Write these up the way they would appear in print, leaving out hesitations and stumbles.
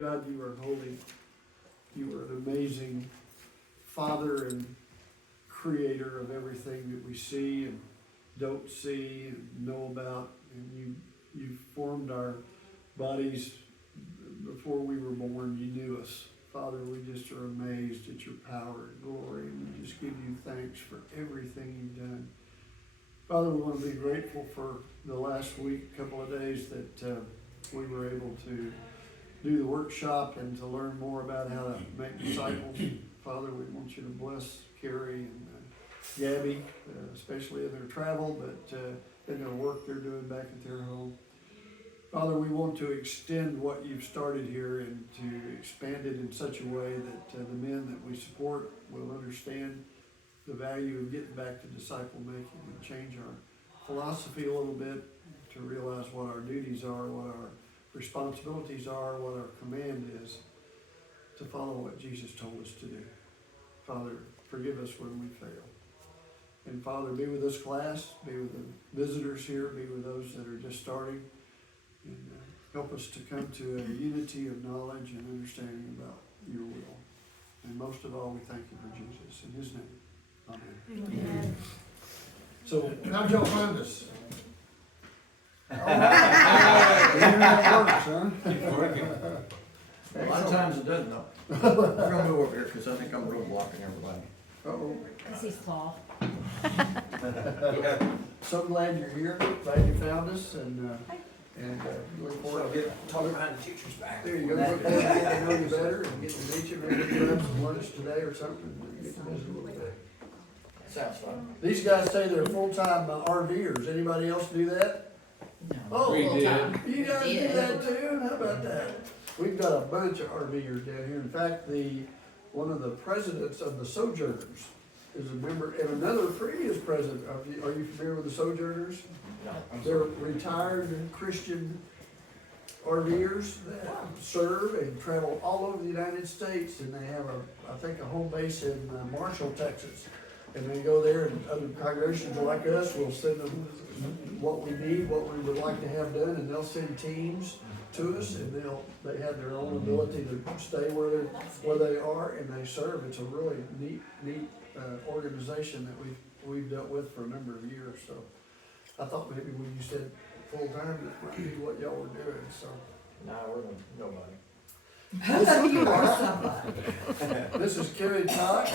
God, you are holy. You are an amazing Father and Creator of everything that we see and don't see and know about. And you formed our bodies before we were born. You knew us. Father, we just are amazed at your power and glory, and we just give you thanks for everything you've done. Father, we want to be grateful for the last week, couple of days that we were able to do the workshop and to learn more about how to make disciples. Father, we want you to bless Kerry and Gabby, especially in their travel, but in their work they're doing back at their home. Father, we want to extend what you've started here and to expand it in such a way that the men that we support will understand the value of getting back to disciple making and change our philosophy a little bit to realize what our duties are, what our responsibilities are, what our command is to follow what Jesus told us to do. Father, forgive us when we fail. And Father, be with this class, be with the visitors here, be with those that are just starting, and help us to come to a unity of knowledge and understanding about your will. And most of all, we thank you for Jesus. In his name, amen. Amen. So, how'd y'all find us? The internet works, huh? It's working. A lot of times it doesn't though. We're gonna move over here because I think I'm roadblocking everybody. Uh-oh. Because he's tall. So glad you're here, glad you found us, and look forward to talk behind the teacher's back. there you go, look forward to getting to know you better and getting to meet you, maybe grab some lunch today or something, and get to visit a little bit. Sounds fun. These guys say they're full-time RVers, anybody else do that? Oh, We did. you guys do that too? How about that? We've got a bunch of RVers down here. In fact, one of the presidents of the Sojourners is a member, and another previous president of are you familiar with the Sojourners? No, I'm They're sorry. retired Christian RVers that serve and travel all over the United States, and they have I think a home base in Marshall, Texas. And they go there, and other congregations like us will send them what we need, what we would like to have done, and they'll send teams to us, and they have their own ability to stay where they are, and they serve. It's a really neat organization that we've dealt with for a number of years. So I thought maybe when you said full time, that might be what y'all were doing. So No, we're nobody. You are somebody. this is Kerry Cox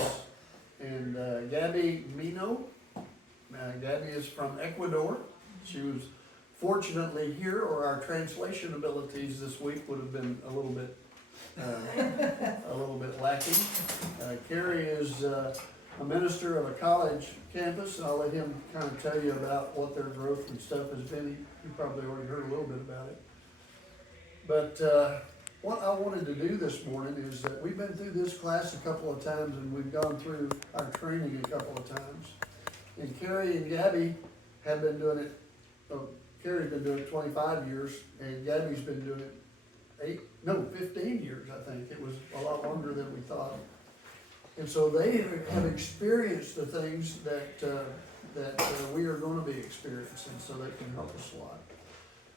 and Gabby Mino. Gabby is from Ecuador. She was fortunately here, or our translation abilities this week would have been a little bit lacking. Kerry is a minister of a college campus. I'll let him kind of tell you about what their growth and stuff has been. You probably already heard a little bit about it. But what I wanted to do this morning is that we've been through this class a couple of times, and we've gone through our training a couple of times. And Kerry and Gabby have been doing it. Kerry's been doing it 25 years, and Gabby's been doing it 15 years, I think. It was a lot longer than we thought. And so they have experienced the things that we are going to be experiencing, so they can help us a lot.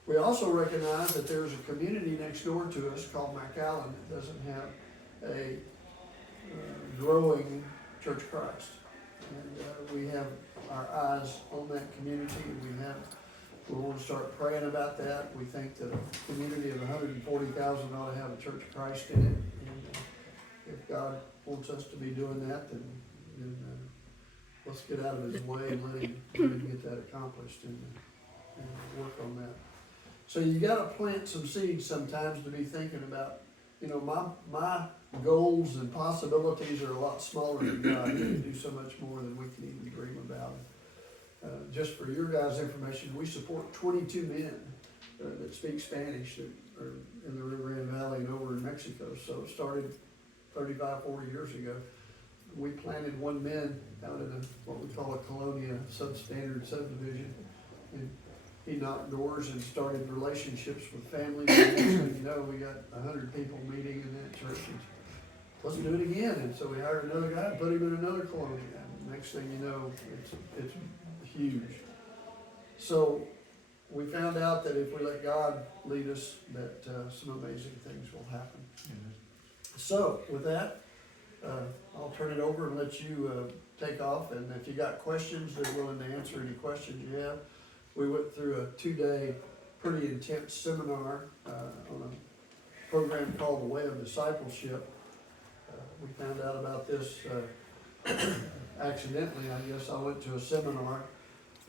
We also recognize that there's a community next door to us called McAllen that doesn't have a growing Church of Christ. And we have our eyes on that community, and we want to start praying about that. We think that a community of 140,000 ought to have a Church of Christ in it. And if God wants us to be doing that, then let's get out of his way and let him get that accomplished and work on that. So you got to plant some seeds sometimes to be thinking about. You know, my goals and possibilities are a lot smaller than God. He can do so much more than we can even dream about. Just for your guys' information, we support 22 men that speak Spanish that are in the Rio Grande Valley and over in Mexico. So it started 35, 40 years ago. We planted one man out in what we call a colonia substandard subdivision. And he knocked doors and started relationships with families. And next thing you know, we got 100 people meeting in that church. And let's do it again. And so we hired another guy and put him in another colonia. And next thing you know, it's huge. So we found out that if we let God lead us, that some amazing things will happen. So with that, I'll turn it over and let you take off. And if you got questions, they're willing to answer any questions you have. We went through a 2-day, pretty intense seminar on a program called The Way of Discipleship. We found out about this accidentally, I guess. I went to a seminar,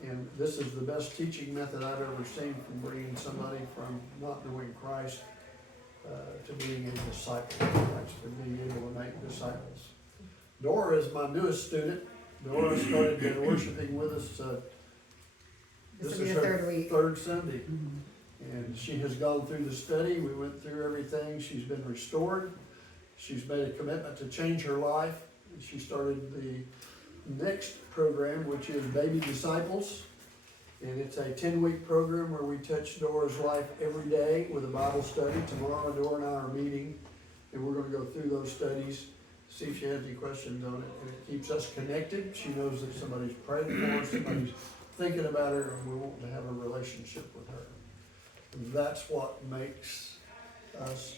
and this is the best teaching method I've ever seen from bringing somebody from not knowing Christ to being a disciple of Christ, to being able to make disciples. Dora is my newest student. Dora started worshiping with us. This This will be is the her third week. third Sunday. And she has gone through the study. We went through everything. She's been restored. She's made a commitment to change her life. She started the next program, which is Baby Disciples. And it's a 10-week program where we touch Dora's life every day with a Bible study. Tomorrow, Dora and I are meeting, and we're going to go through those studies, see if she has any questions on it. And it keeps us connected. She knows that somebody's praying for her, somebody's thinking about her, and we want to have a relationship with her. And that's what makes us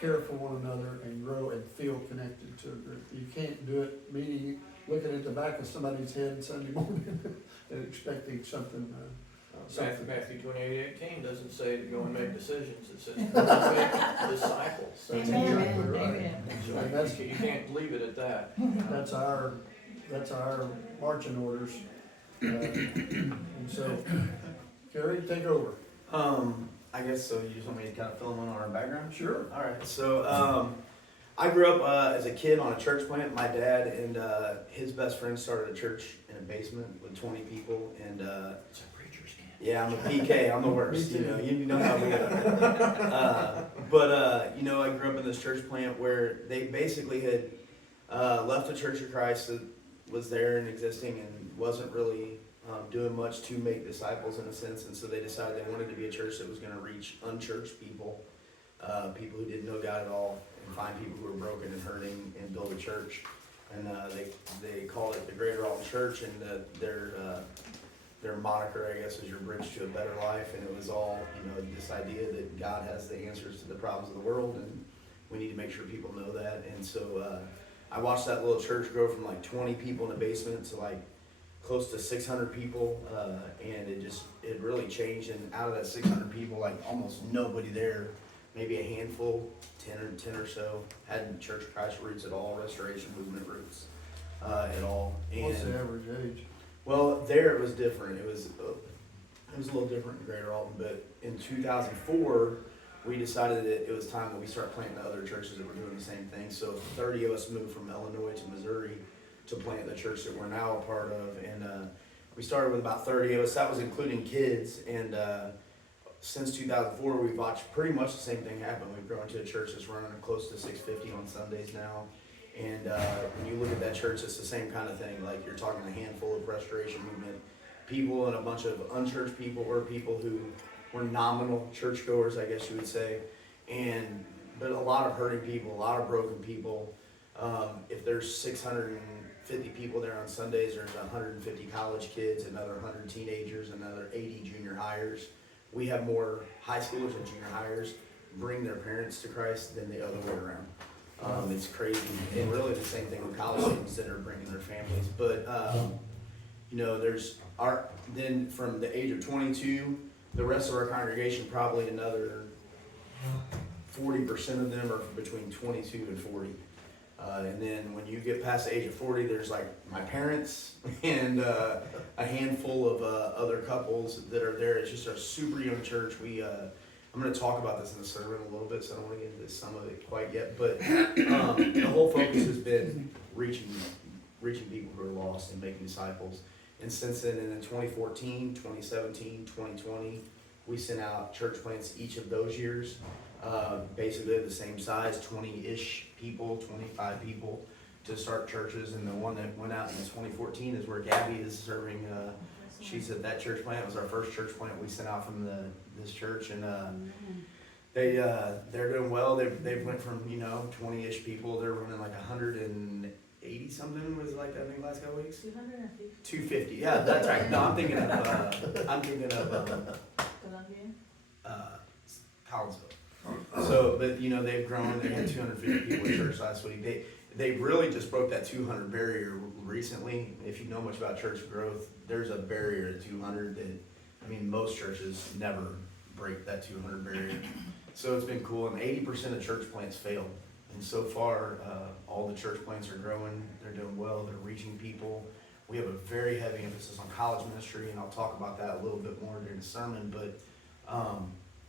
care for one another and grow and feel connected to a group. You can't do it meeting, looking at the back of somebody's head Sunday morning and expecting something. Matthew 28:18 doesn't say to go and make decisions, it says go and make disciples. That's Amen. exactly right. Amen. So And that's- you can't leave it at that. That's our marching orders. And so, Kerry, take over. I guess so. You just want me to kind of fill in on our background? Sure. All right. So, I grew up as a kid on a church plant. My dad and his best friend started a church in a basement with 20 people, and It's a preacher's camp. yeah, I'm a PK. I'm the worst. Me too. You know how we get. But I grew up in this church plant where they basically had left the Church of Christ that was there and existing and wasn't really doing much to make disciples in a sense, and so they decided they wanted to be a church that was going to reach unchurched people, people who didn't know God at all, and find people who were broken and hurting, and build a church. And they called it the Greater Alton Church, and their moniker, I guess, is your bridge to a better life. And it was all this idea that God has the answers to the problems of the world, and we need to make sure people know that. And so I watched that little church grow from like 20 people in the basement to like close to 600 people, and it really changed. And out of that 600 people, like almost nobody there, maybe a handful, 10 or so, had Church of Christ roots at all, Restoration Movement roots at all. And What's the average age? well, there it was different. It was a little different in Greater Alton, but in 2004, we decided that it was time that we start planting other churches that were doing the same thing. So 30 of us moved from Illinois to Missouri to plant the church that we're now a part of. And we started with about 30 of us. That was including kids. And since 2004, we've watched pretty much the same thing happen. We've grown to a church that's running close to 650 on Sundays now. And when you look at that church, it's the same kind of thing. Like, you're talking a handful of Restoration Movement people and a bunch of unchurched people, or people who were nominal churchgoers, I guess you would say. But a lot of hurting people, a lot of broken people. If there's 650 people there on Sundays, there's 150 college kids, another 100 teenagers, another 80 junior hires. We have more high schoolers and junior hires bring their parents to Christ than the other way around. It's crazy. And really the same thing with college students that are bringing their families. But, then from the age of 22, the rest of our congregation, probably another 40% of them are between 22 and 40. And then when you get past the age of 40, there's like my parents and a handful of other couples that are there. It's just a super young church. I'm going to talk about this in the sermon a little bit, so I don't want to get into some of it quite yet. But the whole focus has been reaching people who are lost and making disciples. And since then, in 2014, 2017, 2020, we sent out church plants each of those years. Basically the same size, 20-ish people, 25 people to start churches. And the one that went out in 2014 is where Gabby is serving. She's at that church plant. It was our first church plant we sent out from this church. And they're doing well. They've went from 20-ish people. They're running like 80 something was like that in the last couple weeks. 250 250. Yeah, that's right. No, I'm thinking of Colombia. Collinsville. So, but you know, they've grown. They had 250 people in church last week. They really just broke that 200 barrier recently. If you know much about church growth, there's a barrier at 200 that, I mean, most churches never break that 200 barrier. So it's been cool, and 80% of church plants fail. And so far, all the church plants are growing. They're doing well. They're reaching people. We have a very heavy emphasis on college ministry, and I'll talk about that a little bit more during the sermon. But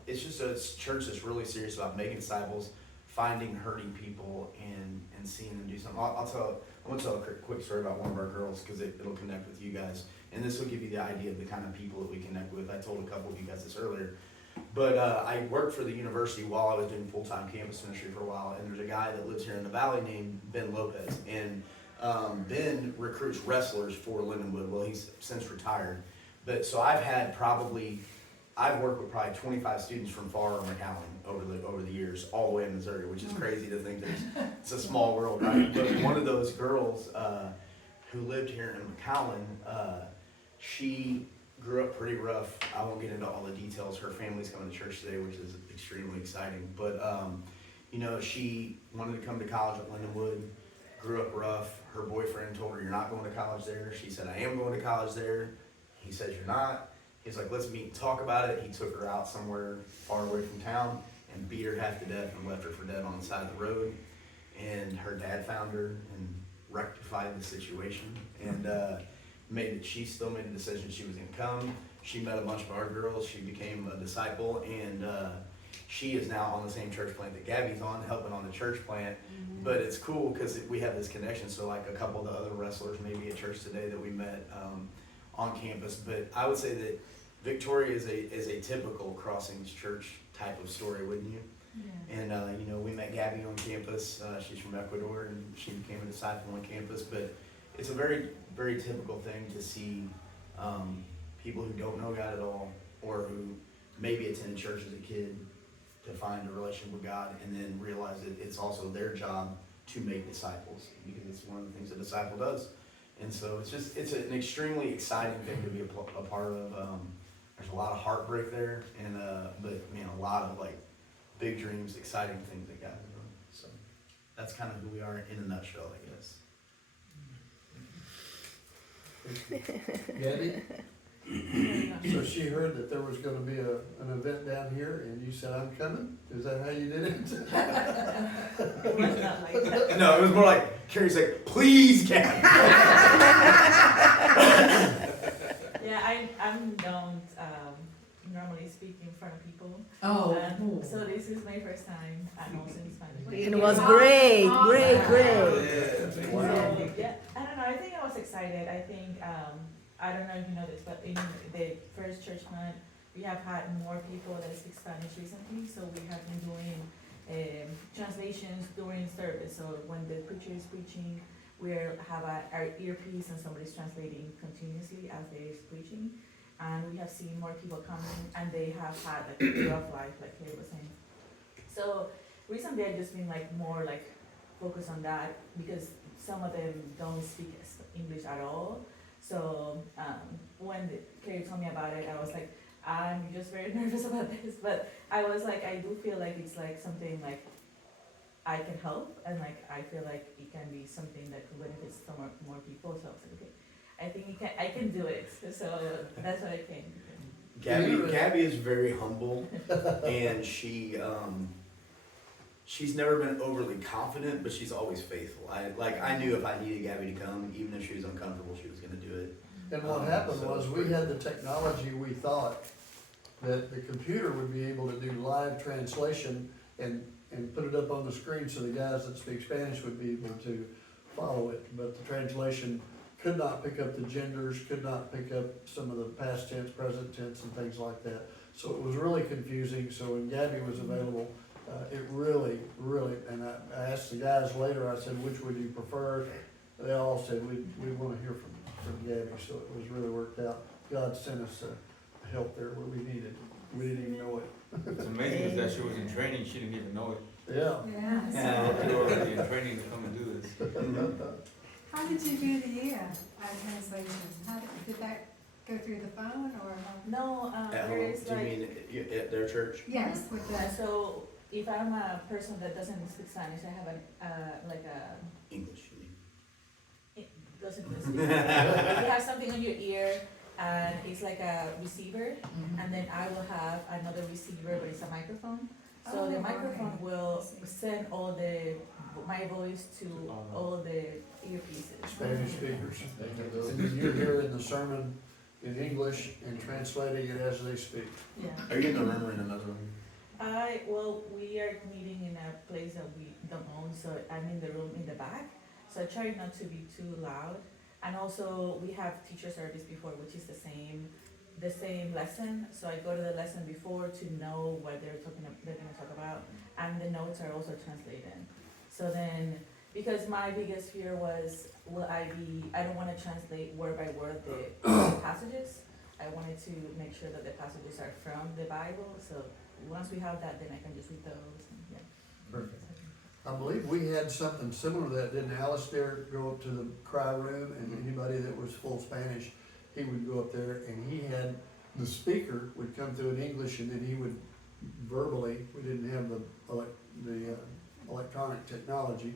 it's just a church that's really serious about making disciples, finding hurting people, and seeing them do something. I'm gonna tell a quick story about one of our girls, because it'll connect with you guys, and this will give you the idea of the kind of people that we connect with. I told a couple of you guys this earlier, but I worked for the university while I was doing full-time campus ministry for a while, and there's a guy that lives here in the valley named Ben Lopez, and Ben recruits wrestlers for Lindenwood. Well, he's since retired, but so I've worked with probably 25 students from Farr or McAllen over the years, all the way in Missouri, which is crazy to think it's a small world, right? But one of those girls who lived here in McAllen, she grew up pretty rough. I won't get into all the details. Her family's coming to church today, which is extremely exciting. But you know, she wanted to come to college at Lindenwood, grew up rough. Her boyfriend told her, "You're not going to college there." She said, "I am going to college there." He said, "You're not." He's like, "Let's meet and talk about it." He took her out somewhere far away from town and beat her half to death and left her for dead on the side of the road. And her dad found her and rectified the situation, and she still made the decision she was going to come. She met a bunch of our girls. She became a disciple, and she is now on the same church plant that Gabby's on, helping on the church plant. Mm-hmm. But it's cool because we have this connection. So like a couple of the other wrestlers maybe at church today that we met on campus. But I would say that Victoria is a typical Crossings Church type of story, wouldn't you? Yeah. And you know, we met Gabby on campus. She's from Ecuador, and she became a disciple on campus. But it's a very, very typical thing to see people who don't know God at all, or who maybe attended church as a kid, to find a relationship with God, and then realize that it's also their job to make disciples, because it's one of the things a disciple does. And so it's an extremely exciting thing to be a part of. There's a lot of heartbreak there, and but man, a lot of like big dreams, exciting things that God is doing. So that's kind of who we are in a nutshell, I guess. Gabby? So she heard that there was gonna be an event down here, and you said, "I'm coming"? Is that how you did it? It was not like that. No, it was more like, Kerry's like, "Please, Gabby." Yeah, I don't normally speak in front of people. Oh. So this is my first time. I'm also in Spanish. It was great. So, Wow. yeah, I don't know. I think I was excited. I think, I don't know if you know this, but in the first church month, we have had more people that speak Spanish recently. So we have been doing translations during service. So when the preacher is preaching, we have our earpiece and somebody's translating continuously as they're preaching. And we have seen more people coming, and they have had like a rough life, like Kerry was saying. So recently I've just been like more like focused on that, because some of them don't speak English at all. So when Kerry told me about it, I was like, I'm just very nervous about this. But I was like, I do feel like it's like something like I can help, and like I feel like it can be something that could benefit some more people. So I was like, okay, I think I can do it. So that's what I came. Gabby is very humble, and she's never been overly confident, but she's always faithful. I knew if I needed Gabby to come, even if she was uncomfortable, she was going to do it. And what happened was, we had the technology, we thought that the computer would be able to do live translation and put it up on the screen so the guys that speak Spanish would be able to follow it. But the translation could not pick up the genders, could not pick up some of the past tense, present tense, and things like that. So it was really confusing. So when Gabby was available, it really, and I asked the guys later, I said, which would you prefer? They all said, we want to hear from Gabby. So it was really worked out. God sent us help there where we needed. We didn't even know it. It's amazing is that she was in training, she didn't even know it. Yeah. Yeah. She was already in training to come and do this. How did you do the translation? Did that go through the phone or? No, At there home, is do you like, mean at their church? Yes, with yeah, the, so if I'm a person that doesn't speak Spanish, I have like a, English, you mean? it doesn't even speak Spanish. You have something on your ear and it's like a receiver, and then I will have another receiver, but it's a microphone. So Oh, the okay. microphone will I see. send my voice to all the earpieces. Spanish speakers. And then you're hearing the sermon in English and translating it as they speak. Yeah. Are you in the room or in another room? Well, we are meeting in a place that we don't own, so I'm in the room in the back. So I try not to be too loud. And also, we have teacher service before, which is the same lesson. So I go to the lesson before to know what they're gonna talk about, and the notes are also translated. So then, because my biggest fear was, I don't wanna translate word by word the passages. I wanted to make sure that the passages are from the Bible, so once we have that, then I can just read those, and, yeah. Perfect. I believe we had something similar to that, didn't Alistair go up to the cry room, and anybody that was full Spanish, he would go up there, and he had, the speaker would come through in English, and then he would verbally, we didn't have the electronic technology,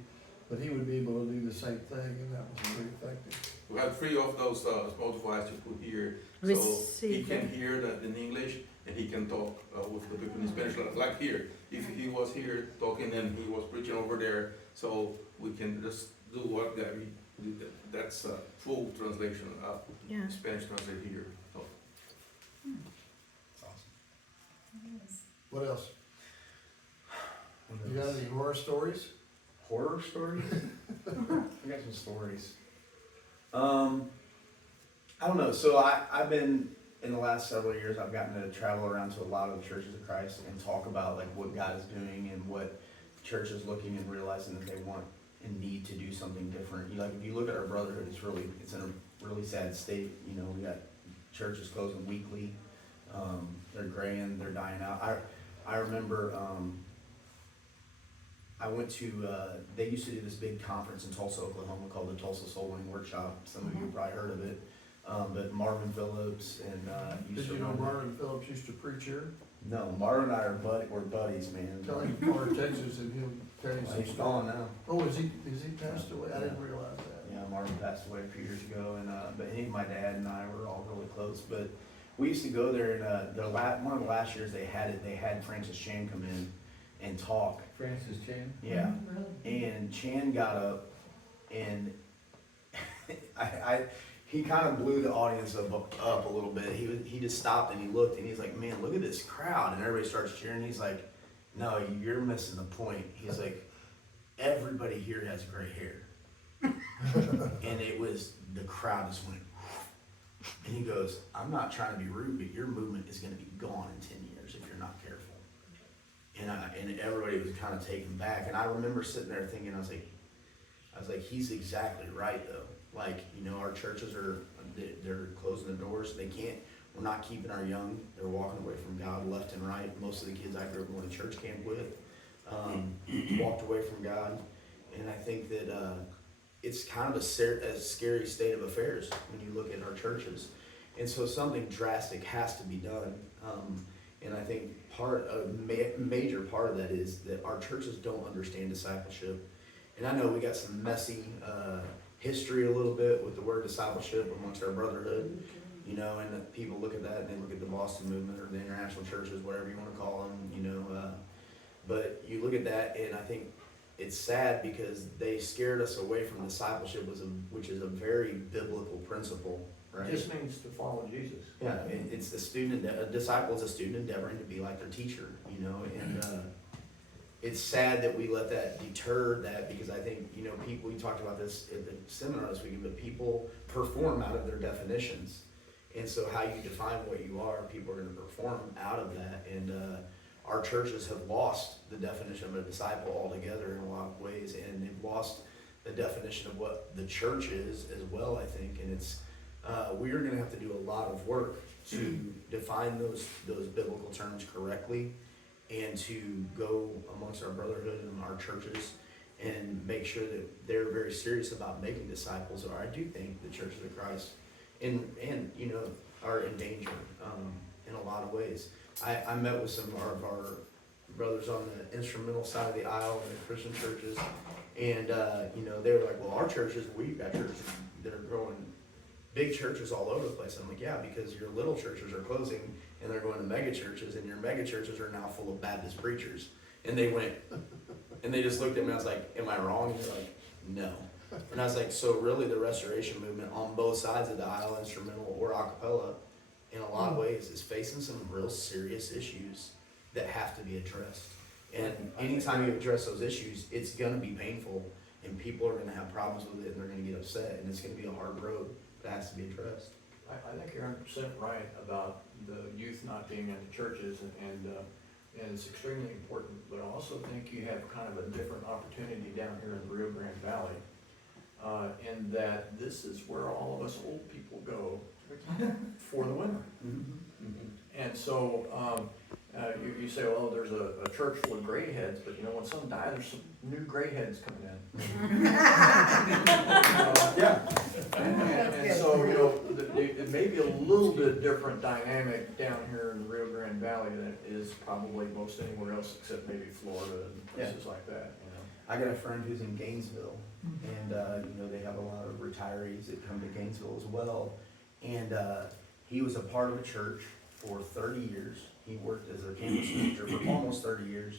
but he would be able to do the same thing, and that was pretty effective. We have 3 of those small devices you put here, so he can hear that in English and he can talk with the people in Spanish, like here. If he was here talking and he was preaching over there, so we can just do what Gary did. That's a full translation of Spanish translated here. So, That's awesome. yes. What else? You got any horror stories? Horror stories? I got some stories. I don't know. So I've been, in the last several years, I've gotten to travel around to a lot of the churches of Christ and talk about like what God is doing and what church is looking and realizing that they want and need to do something different. You know, like if you look at our brotherhood, it's in a really sad state. You know, we got churches closing weekly. They're graying, they're dying out. I remember I went to, they used to do this big conference in Tulsa, Oklahoma called the Tulsa Soul Winning Workshop. Some of you have probably heard of it. But Marvin Phillips and Did used to you know run that. Marvin Phillips used to preach here? No, Marvin and I we're buddies, man. Tell him from our Texas and he'll tell you Well, some he's stuff. gone now. Oh, is he passed away? I didn't realize that. Yeah, Marvin passed away a few years ago, and but he, my dad, and I were all really close. But we used to go there, and one of the last years they had Francis Chan come in and talk. Francis Chan? Yeah, and Chan got up, and he kind of blew the audience up a little bit. He just stopped and he looked and he's like, "Man, look at this crowd!" And everybody starts cheering. He's like, "No, you're missing the point." He's like, "Everybody here has gray hair," and it was the crowd just went. And he goes, "I'm not trying to be rude, but your movement is going to be gone in 10 years if you're not careful." And everybody was kind of taken back. And I remember sitting there thinking, I was like, he's exactly right though. Like, you know, our churches they're closing the doors. We're not keeping our young. They're walking away from God left and right. Most of the kids I grew up going to church camp with walked away from God. And I think that it's kind of a scary state of affairs when you look at our churches. And so something drastic has to be done. And I think major part of that is that our churches don't understand discipleship. And I know we got some messy history a little bit with the word discipleship amongst our brotherhood, you know, and people look at that and they look at the Boston movement or the international churches, whatever you want to call them, you know. But you look at that and I think it's sad because they scared us away from discipleship, which is a very biblical principle, right? Just means to follow Jesus. Yeah, it's a disciple is a student endeavoring to be like their teacher, you know, and it's sad that we let that deter that because I think, you know, we talked about this at the seminar this weekend, but people perform out of their definitions. And so how you define what you are, people are going to perform out of that. And our churches have lost the definition of a disciple altogether in a lot of ways, and they've lost the definition of what the church is as well, I think. And it's we are going to have to do a lot of work to define those biblical terms correctly and to go amongst our brotherhood and our churches and make sure that they're very serious about making disciples. Or I do think the churches of Christ, and you know, are in danger in a lot of ways. I met with some of our brothers on the instrumental side of the aisle in the Christian churches, and you know, they were like, well, our churches, we've got churches that are growing, big churches all over the place. I'm like, yeah, because your little churches are closing and they're going to mega churches, and your mega churches are now full of Baptist preachers. And they went, and they just looked at me, and I was like, am I wrong? And they're like, no. And I was like, so really the restoration movement on both sides of the aisle, instrumental or a cappella, in a lot of ways is facing some real serious issues that have to be addressed. And anytime you address those issues, it's gonna be painful, and people are gonna have problems with it, and they're gonna get upset, and it's gonna be a hard road that has to be addressed. I think you're 100% right about the youth not being in the churches, and it's extremely important, but I also think you have kind of a different opportunity down here in the Rio Grande Valley, in that this is where all of us old people go for the winter. And so, you say, well, there's a church full of gray heads, but you know, when some die, there's some new gray heads coming in. Yeah. And so, you know, it may be a little bit different dynamic down here in the Rio Grande Valley than it is probably most anywhere else except maybe Florida and places like that, you know. I got a friend who's in Gainesville, and you know, they have a lot of retirees that come to Gainesville as well. And he was a part of a church for 30 years. He worked as a campus minister for almost 30 years.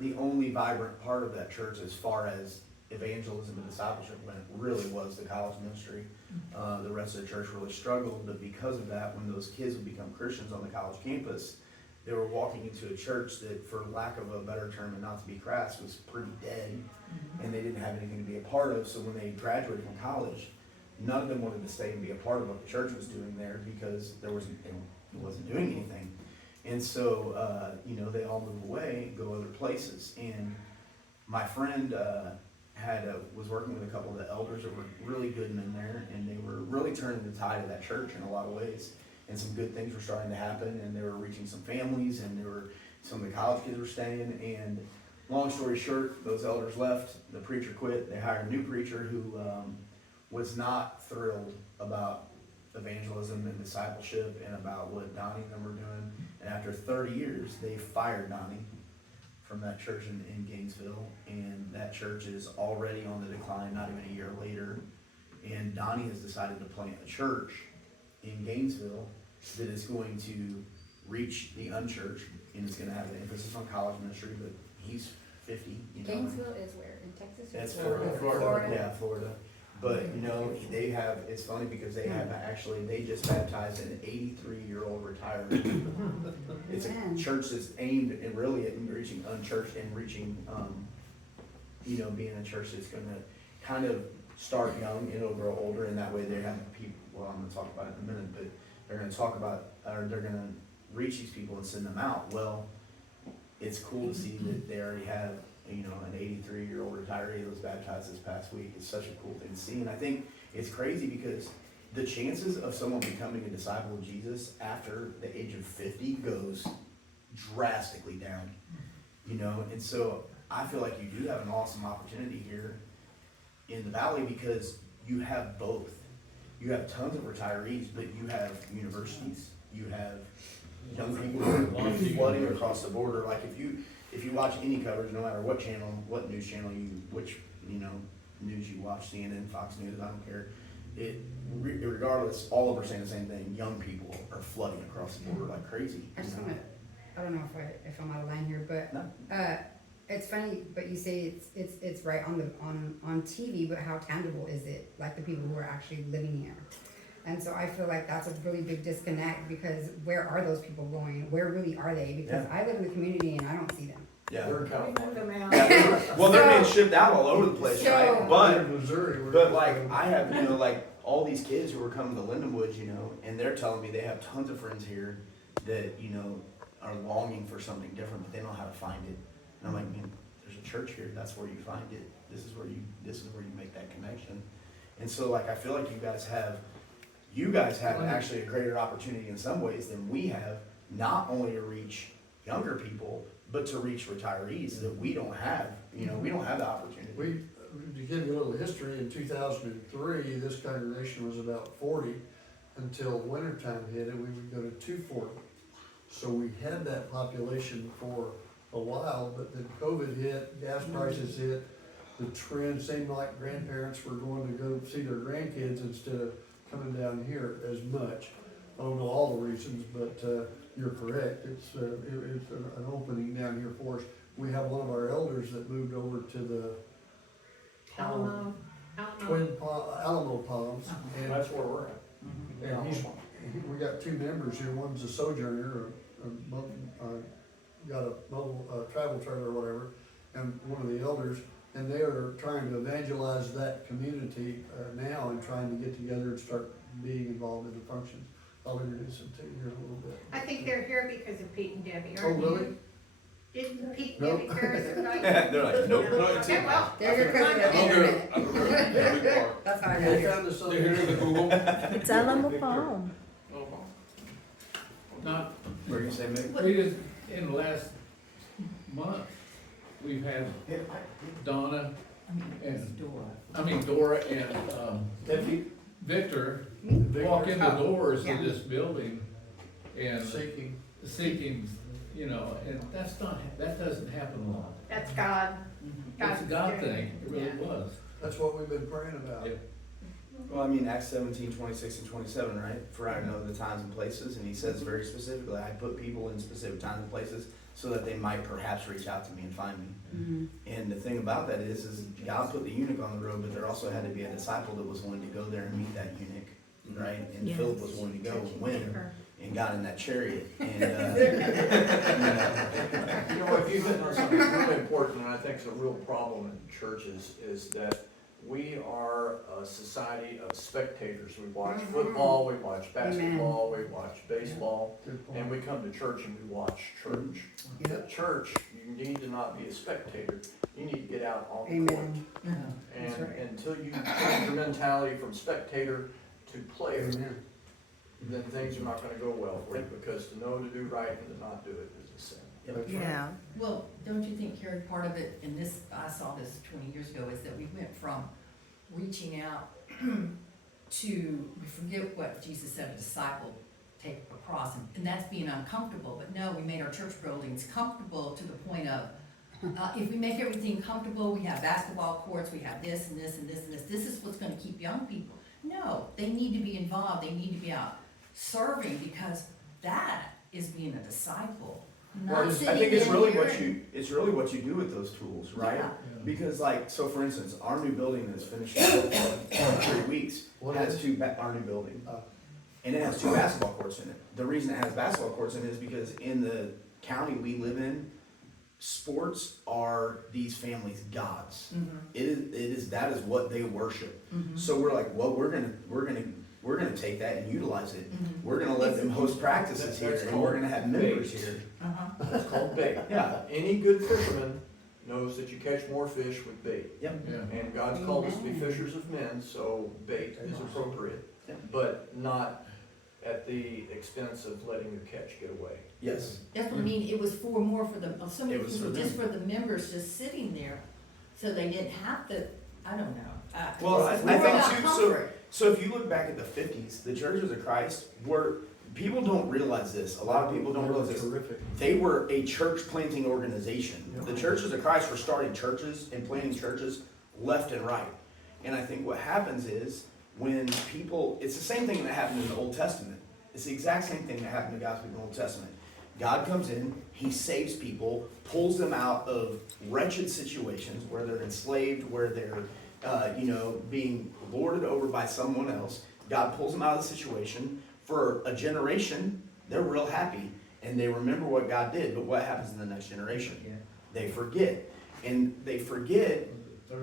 The only vibrant part of that church, as far as evangelism and discipleship went, really was the college ministry. The rest of the church really struggled, but because of that, when those kids would become Christians on the college campus, they were walking into a church that, for lack of a better term and not to be crass, was pretty dead, and they didn't have anything to be a part of. So when they graduated from college, none of them wanted to stay and be a part of what the church was doing there, because it wasn't doing anything. And so, you know, they all move away and go other places. And my friend was working with a couple of the elders that were really good men there, and they were really turning the tide of that church in a lot of ways. And some good things were starting to happen, and they were reaching some families, and some of the college kids were staying. And long story short, those elders left, the preacher quit, they hired a new preacher who was not thrilled about evangelism and discipleship and about what Donnie and them were doing. And after 30 years, they fired Donnie from that church in Gainesville, and that church is already on the decline, not even a year later. And Donnie has decided to plant a church in Gainesville that is going to reach the unchurched, and it's going to have an emphasis on college ministry, but he's 50, you know. Gainesville is where, in Texas? or That's Florida? Florida. Yeah, Florida. But, you know, it's funny because they just baptized an 83-year-old retiree. It's a church that's aimed and really at reaching unchurched and reaching, you know, being a church that's gonna kind of start young and it'll grow older, and that way they have people, well, I'm gonna talk about it in a minute, but they're gonna reach these people and send them out. Well, it's cool to see that they already have, you know, an 83-year-old retiree that was baptized this past week. It's such a cool thing to see. And I think it's crazy because the chances of someone becoming a disciple of Jesus after the age of 50 goes drastically down, you know. And so I feel like you do have an awesome opportunity here in the Valley because you have both. You have tons of retirees, but you have universities, you have young people who are flooding across the border. Like if you watch any coverage, no matter what channel, what news channel which news you watch, CNN, Fox News, I don't care. Regardless, all of them are saying the same thing. Young people are flooding across the border like crazy. I don't know if I'm out of line here, but No. It's funny, but you say it's right on TV, but how tangible is it? Like the people who are actually living here. And so I feel like that's a really big disconnect, because where are those people going? Where really are they? Because I live in the community and I don't see them. Yeah. They're in California. Well, they're being shipped out all over the place, So- right? But In Missouri. like I have, like all these kids who are coming to Lindenwood, and they're telling me they have tons of friends here that, are longing for something different, but they don't know how to find it. And I'm like, man, there's a church here. That's where you find it. This is where you make that connection. And so like, I feel like you guys have actually a greater opportunity in some ways than we have, not only to reach younger people, but to reach retirees that we don't have, we don't have the opportunity. To give you a little history, in 2003, this congregation was about 40. Until wintertime hit, and we would go to 240. So we had that population for a while, but then COVID hit, gas prices hit, the trend seemed like grandparents were going to go see their grandkids instead of coming down here as much. I don't know all the reasons, but you're correct, it's an opening down here for us. We have one of our elders that moved over to the Alamo. Alamo Palms, and That's where we're at. and we got two members here, one's a sojourner, got a mobile, travel trailer or whatever, and one of the elders, and they are trying to evangelize that community, now and trying to get together and start being involved in the functions. I'll introduce them to you here in a little bit. I think they're here because of Pete and Debbie, Oh, aren't you? really? Didn't Pete and Nope. Debbie Harris invite They're like, nope. No, it's Okay, well, There's your cousin of the I'm internet. good. That's how I know They you. found us on They're here there. with the Google. It's Alamo Palm. Not, What are you saying, Mick? we just, in the last month, we've had Donna and, Dora and, Debbie, Victor Victor. walk in the doors Yeah. of this building and Seeking. seeking, and that doesn't happen a lot. that's God. It's a God doing thing, it. it really Yeah. was. That's what we've been praying about. Yeah. Well, Acts 17, 26 and 27, right? For I know the times and places, and he says very specifically, I put people in specific times and places so that they might perhaps reach out to me and find me. Mhm. And the thing about that is God put the eunuch on the road, but there also had to be a disciple that was willing to go there and meet that eunuch, right? And Yes. Philip was willing to go and win and got in that chariot. And, If you've hit on something really important, and I think is a real problem in churches, is that we are a society of spectators. We watch football, we watch basketball, we watch baseball, Good point. and we come to church and we watch church. At church, you need to not be a spectator, you need to get out on the court. Amen. And right. until you change your mentality from spectator to player, Amen. then things are not gonna go well for you, because to know to do right and to not do it is a sin. That's right. Yeah. Well, don't you think, Kerry, part of it, and this, I saw this 20 years ago, is that we went from reaching out to, we forget what Jesus said, a disciple take a cross, and that's being uncomfortable, but no, we made our church buildings comfortable to the point of, if we make everything comfortable, we have basketball courts, we have this and this and this and this is what's gonna keep young people. No, they need to be involved, they need to be out serving, because that is being a disciple. Well, Not I sitting think it's in really here what you do with those tools, right? Yeah. Because so for instance, our new building that's finished in 3 weeks What has is our new building. Oh. And it has 2 basketball courts in it. The reason it has basketball courts in it is because in the county we live in, sports are these families' gods. That is what they worship. So we're like, well, we're gonna take that and utilize it. We're gonna let them host practices here, That's and we're gonna have members bait. here. That's called bait. Yeah. Any good fisherman knows that you catch more fish with bait. Yep. Yeah. And God's called us to be fishers of men, so bait is appropriate, Yeah. but not at the expense of letting your catch get away. Yes. That's what I mean, it was more for the, so many It was people, for just for the members just sitting there, so they didn't have to, I don't know. Well, I It's more about think too, comfort. so if you look back at the 50s, the churches of Christ people don't realize this, a lot of people don't realize this, Terrific. they were a church planting organization. Yeah. The churches of Christ were starting churches and planting churches left and right. And I think what happens is when people, it's the same thing that happened in the Old Testament. It's the exact same thing that happened to God's people in the Old Testament. God comes in, he saves people, pulls them out of wretched situations where they're enslaved, where they're being lorded over by someone else. God pulls them out of the situation. For a generation, they're real happy and they remember what God did. But what happens in the next generation? They forget. And they forget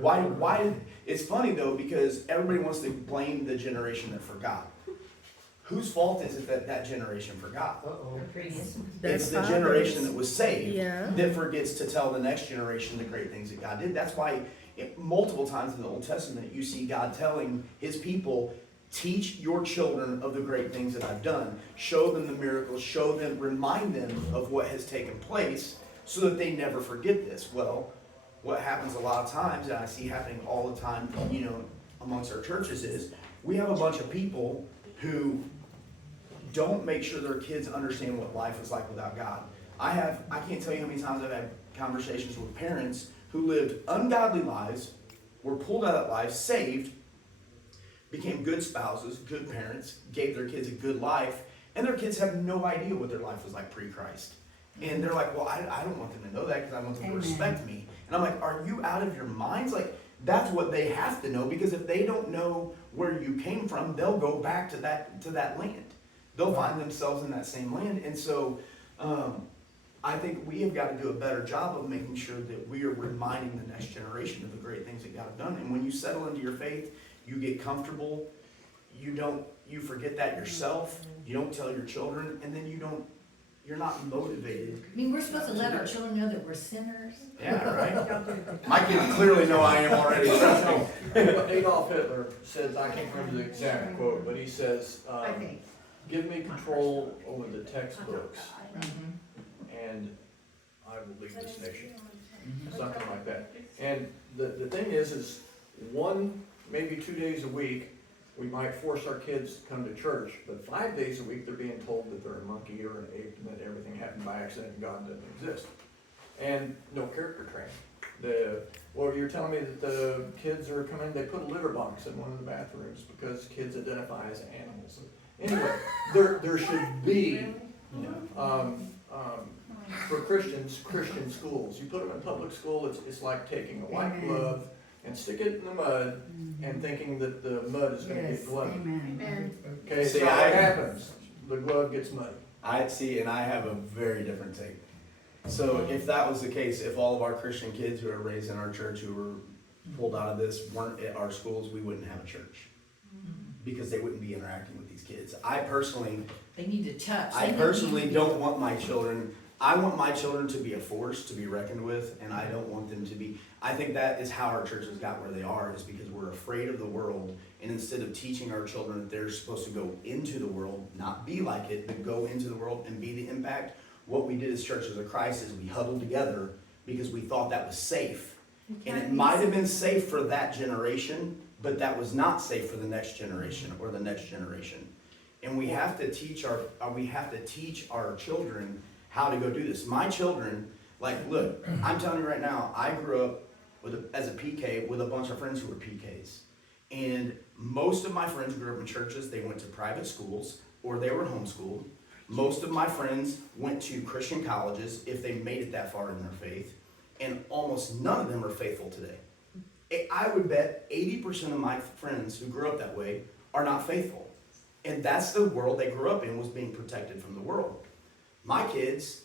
why. It's funny though, because everybody wants to blame the generation that forgot. Whose fault is it that that generation forgot? Uh-oh. It's the generation that was saved Yeah. that forgets to tell the next generation the great things that God did. That's why multiple times in the Old Testament you see God telling his people, teach your children of the great things that I've done. Show them the miracles, remind them of what has taken place so that they never forget this. Well, what happens a lot of times, and I see happening all the time, you know, amongst our churches, is we have a bunch of people who don't make sure their kids understand what life is like without God. I can't tell you how many times I've had conversations with parents who lived ungodly lives, were pulled out of life, saved, became good spouses, good parents, gave their kids a good life, and their kids have no idea what their life was like pre-Christ. And they're like, well, I don't want them to know that because I want them to respect me. And I'm like, are you out of your minds? Like, that's what they have to know, because if they don't know where you came from, they'll go back to that land. They'll find themselves in that same land. And so I think we have got to do a better job of making sure that we are reminding the next generation of the great things that God has done. And when you settle into your faith, you get comfortable, you forget that yourself, you don't tell your children, and then you're not motivated. I mean, we're supposed to let our children know that we're sinners. Yeah, right? My kids clearly know I am already. Trust me. Adolf Hitler says, I can't remember the exact quote, but he says, I think. give me control over the textbooks Mhm. and I will lead this nation. Something like that. And the thing is 1, maybe 2 days a week, we might force our kids to come to church, but 5 days a week, they're being told that they're a monkey or an ape and that everything happened by accident and God doesn't exist. And no character training. Well, you're telling me that the kids are coming, they put a litter box in one of the bathrooms because kids identify as animals. Anyway, there should be, for Christians, Christian schools. You put them in public school, it's like taking a white glove and stick it in the mud and thinking that the mud is gonna get gloved. Amen. Okay, See, so what happens? The glove gets muddy. I see, and I have a very different take. So if that was the case, if all of our Christian kids who are raised in our church who were pulled out of this weren't at our schools, we wouldn't have a church. Because they wouldn't be interacting with these kids. I personally They need to touch. don't want my children, I want my children to be a force to be reckoned with, and I don't want them to be, I think that is how our churches got where they are, is because we're afraid of the world, and instead of teaching our children that they're supposed to go into the world, not be like it, but go into the world and be the impact, what we did as churches of Christ is we huddled together because we thought that was safe. And it might have been safe for that generation, but that was not safe for the next generation or the next generation. And we have to teach our children how to go do this. My children, like, look, I'm telling you right now, I grew up as a PK with a bunch of friends who were PKs. And most of my friends grew up in churches. They went to private schools or they were homeschooled. Most of my friends went to Christian colleges if they made it that far in their faith. And almost none of them are faithful today. I would bet 80% of my friends who grew up that way are not faithful. And that's the world they grew up in, was being protected from the world. My kids,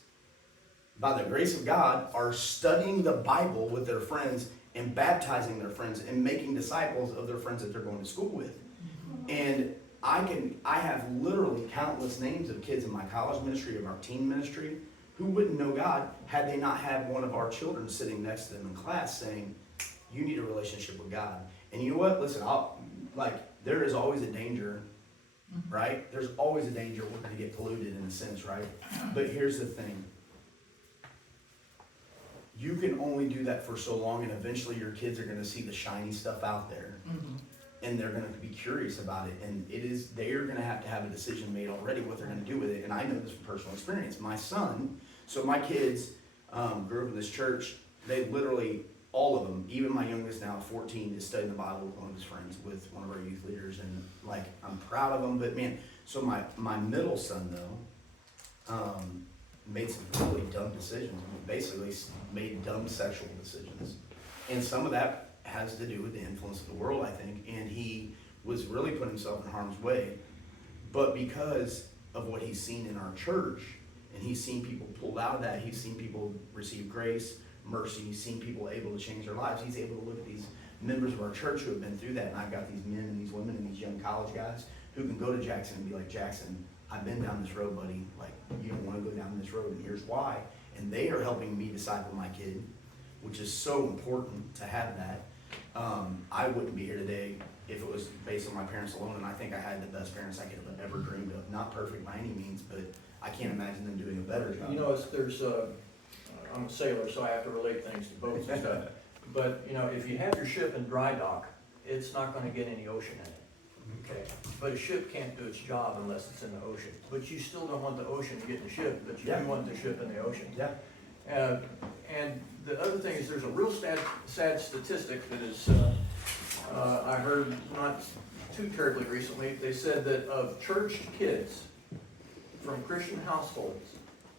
by the grace of God, are studying the Bible with their friends and baptizing their friends and making disciples of their friends that they're going to school with. And I have literally countless names of kids in my college ministry, of our teen ministry, who wouldn't know God had they not had one of our children sitting next to them in class saying, you need a relationship with God. And you know what? Listen, there is always a danger, right? There's always a danger we're going to get polluted in a sense, right? But here's the thing. You can only do that for so long, and eventually your kids are going to see the shiny stuff out there. And they're going to be curious about it. And they are going to have a decision made already what they're going to do with it. And I know this from personal experience. My kids grew up in this church. They literally, all of them, even my youngest now, 14, is studying the Bible with one of his friends, with one of our youth leaders. And like, I'm proud of them. But man, so my middle son though, made some really dumb decisions. Basically made dumb sexual decisions. And some of that has to do with the influence of the world, I think, and he was really putting himself in harm's way. But because of what he's seen in our church, and he's seen people pulled out of that, he's seen people receive grace, mercy, he's seen people able to change their lives, he's able to look at these members of our church who have been through that, and I've got these men and these women and these young college guys who can go to Jackson and be like, Jackson, I've been down this road, buddy, like, you don't want to go down this road, and here's why. And they are helping me disciple my kid, which is so important to have that. I wouldn't be here today if it was based on my parents alone, and I think I had the best parents I could have ever dreamed of. Not perfect by any means, but I can't imagine them doing a better job. You know, there's I'm a sailor, so I have to relate things to boats and stuff. But, you know, if you have your ship in dry dock, it's not gonna get any ocean in it, okay? But a ship can't do its job unless it's in the ocean. But you still don't want the ocean to get in the ship, but you do want the ship in the ocean. Yeah. And the other thing is, there's a real sad statistic that is, I heard not too terribly recently. They said that of church kids from Christian households,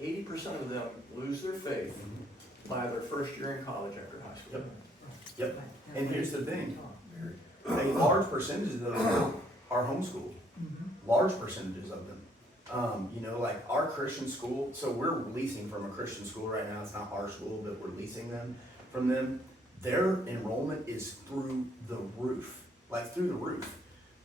80% of them lose their faith by their first year in college after high school. Yep. And here's the thing, a large percentage of those are homeschooled, large percentages of them. You know, like our Christian school, so we're leasing from a Christian school right now. It's not our school, but we're leasing them from them. Their enrollment is through the roof, like through the roof.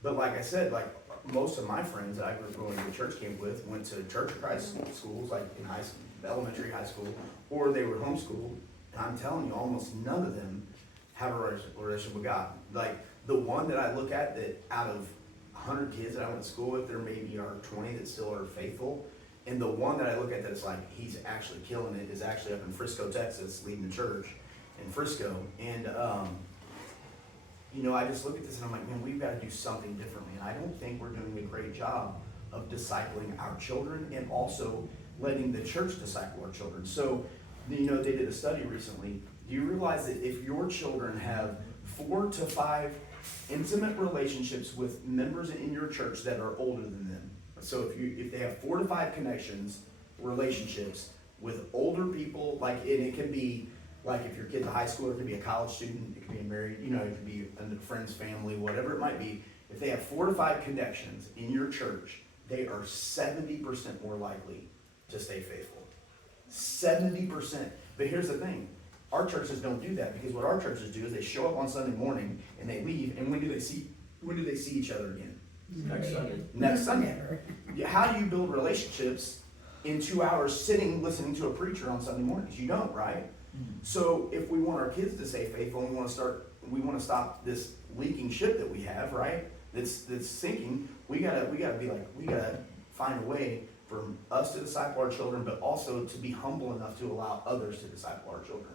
But like I said, like most of my friends that I grew up going to church camp with went to Church of Christ schools, like in high school, elementary, high school, or they were homeschooled. And I'm telling you, almost none of them have a relationship with God. Like the one that I look at, that out of 100 kids that I went to school with, there maybe are 20 that still are faithful. And the one that I look at that's like, he's actually killing it, is actually up in Frisco, Texas, leading the church in Frisco. And, you know, I just look at this and I'm like, man, we've got to do something differently. And I don't think we're doing a great job of discipling our children and also letting the church disciple our children. So, you know, they did a study recently. Do you realize that if your children have 4 to 5 intimate relationships with members in your church that are older than them, so if they have 4 to 5 relationships with older people, like, and it can be like if your kid's a high schooler, it could be a college student, it could be a married, you know, it could be a friend's family, whatever it might be. If they have 4 to 5 connections in your church, they are 70% more likely to stay faithful. 70%. But here's the thing. Our churches don't do that, because what our churches do is they show up on Sunday morning and they leave, and when do they see each other again? Next Sunday. Next Sunday. How do you build relationships in 2 hours sitting listening to a preacher on Sunday mornings? You don't, right? So if we want our kids to stay faithful and we want to stop this leaking ship that we have, right? That's sinking. We gotta find a way for us to disciple our children, but also to be humble enough to allow others to disciple our children,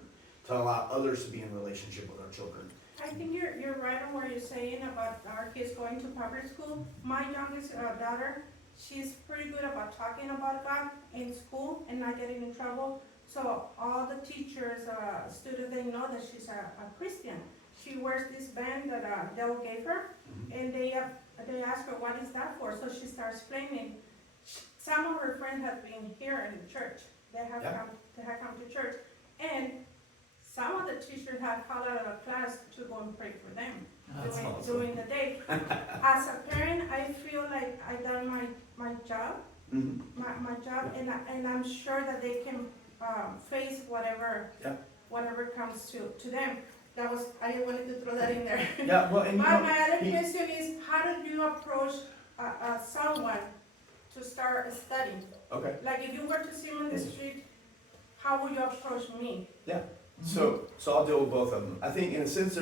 to allow others to be in relationship with our children. I think you're right on what you're saying about our kids going to public school. My youngest daughter, she's pretty good about talking about God in school and not getting in trouble. So all the teachers, students, they know that she's a Christian. She wears this band that Dell gave her, and they ask her, what is that for? So she starts explaining. Some of her friends have been here in the church. They have come to church. And some of the teachers have called out of a class to go and pray for them during the day. As a parent, I feel like I've done my job, my job, and I'm sure that they can face whatever comes to them. I wanted to throw that in there. Yeah, well, and my other question is, how do you approach someone to start studying? Okay. Like if you were to see me on the street, how would you approach me? Yeah. So I'll deal with both of them. I think in a sense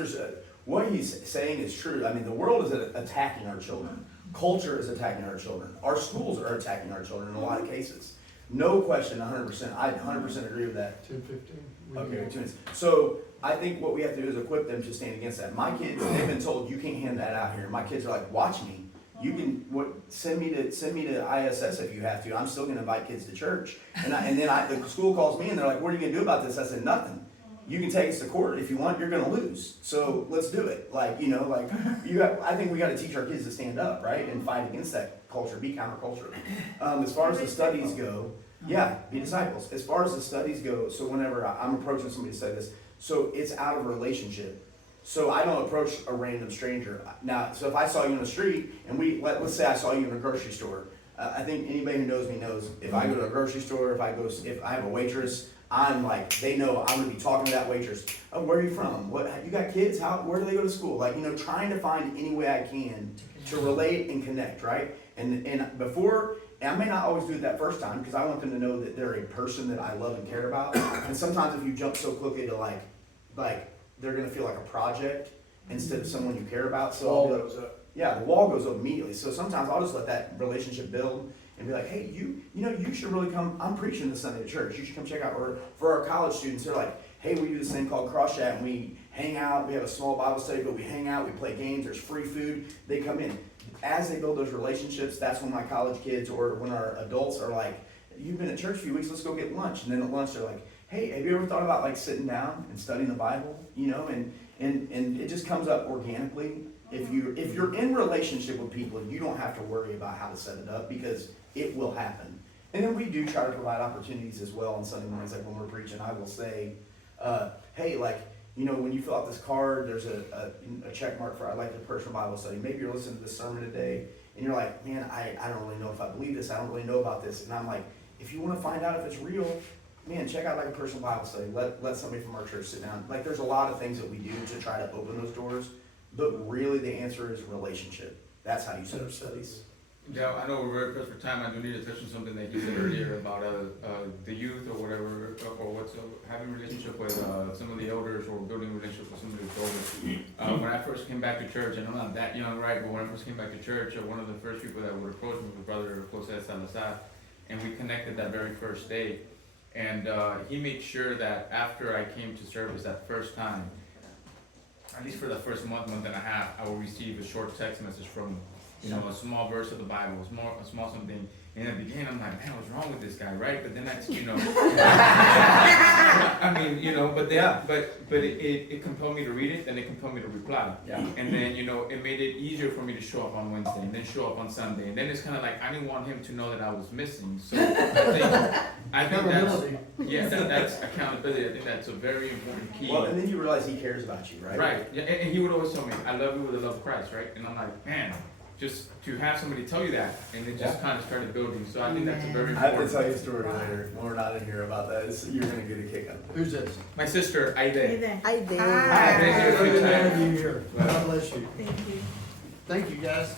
what he's saying is true. I mean, the world is attacking our children. Culture is attacking our children. Our schools are attacking our children in a lot of cases. No question, 100%. I 100% agree with that. 10-15. Okay, 2 minutes. So I think what we have to do is equip them to stand against that. My kids, they've been told you can't hand that out here. My kids are like, watch me. You can send me to ISS if you have to. I'm still going to invite kids to church. And then the school calls me and they're like, what are you going to do about this? I said, nothing. You can take us to court if you want. You're going to lose. So let's do it. I think we got to teach our kids to stand up, right, and fight against that culture. Be countercultural. As far as the studies go, be disciples. As far as the studies go, so whenever I'm approaching somebody to say this, so it's out of relationship. So I don't approach a random stranger. Now, so if I saw you in the street, and let's say I saw you in a grocery store, I think anybody who knows me knows if I go to a grocery store, if I have a waitress, I'm like, they know I'm gonna be talking to that waitress. Oh, where are you from? What, you got kids? Where do they go to school? Trying to find any way I can to relate and connect, right? And I may not always do it that first time because I want them to know that they're a person that I love and care about. And sometimes if you jump so quickly to like they're gonna feel like a project instead of someone you care about. So the wall goes up immediately. So sometimes I'll just let that relationship build. and be like, hey, you should really come, I'm preaching this Sunday at church, you should come check out. Or for our college students, they're like, hey, we do this thing called Cross Chat, and we hang out, we have a small Bible study, but we hang out, we play games, there's free food, they come in. As they build those relationships, that's when my college kids or when our adults are like, you've been at church a few weeks, let's go get lunch. And then at lunch, they're like, hey, have you ever thought about like sitting down and studying the Bible? You know, and it just comes up organically. If you're in relationship with people, you don't have to worry about how to set it up because it will happen. And then we do try to provide opportunities as well on Sunday mornings, like when we're preaching, I will say, hey, like, you know, when you fill out this card, there's a check mark for I'd like a personal Bible study. Maybe you're listening to this sermon today, and you're like, man, I don't really know if I believe this. I don't really know about this. And I'm like, if you want to find out if it's real, man, check out like a personal Bible study. Let somebody from our church sit down. Like, there's a lot of things that we do to try to open those doors, but really the answer is relationship. That's how you set up studies. Yeah, I know we're very pressed for time. I do need to touch on something that you said earlier about the youth or whatever, or what's having a relationship with some of the elders or building a relationship with some of the elders. When I first came back to church, and I'm not that young, right? But when I first came back to church, one of the first people that would approach me was Brother Jose Salazar, and we connected that very first day. And he made sure that after I came to service that first time, at least for the first month and a half, I would receive a short text message from a small verse of the Bible, a small something. And at the beginning, I'm like, man, what's wrong with this guy, right? But then I but it compelled me to read it, then it compelled me to reply. Yeah. And then, it made it easier for me to show up on Wednesday, and then show up on Sunday. And then it's kind of like, I didn't want him to know that I was missing. So I think that's accountability. I think that's a very important key. Well, and then you realize he cares about you, right? Right. Yeah, and he would always tell me, I love you with the love of Christ, right? And I'm like, man, just to have somebody tell you that, and it just kind of started building. So I think that's a very important. I have to tell you a story later when we're not in here about that. You're going to get a kick out of it. Who's this? My sister, Aide. I did. Glad to have you here. God bless you. Thank you. Thank you, guys.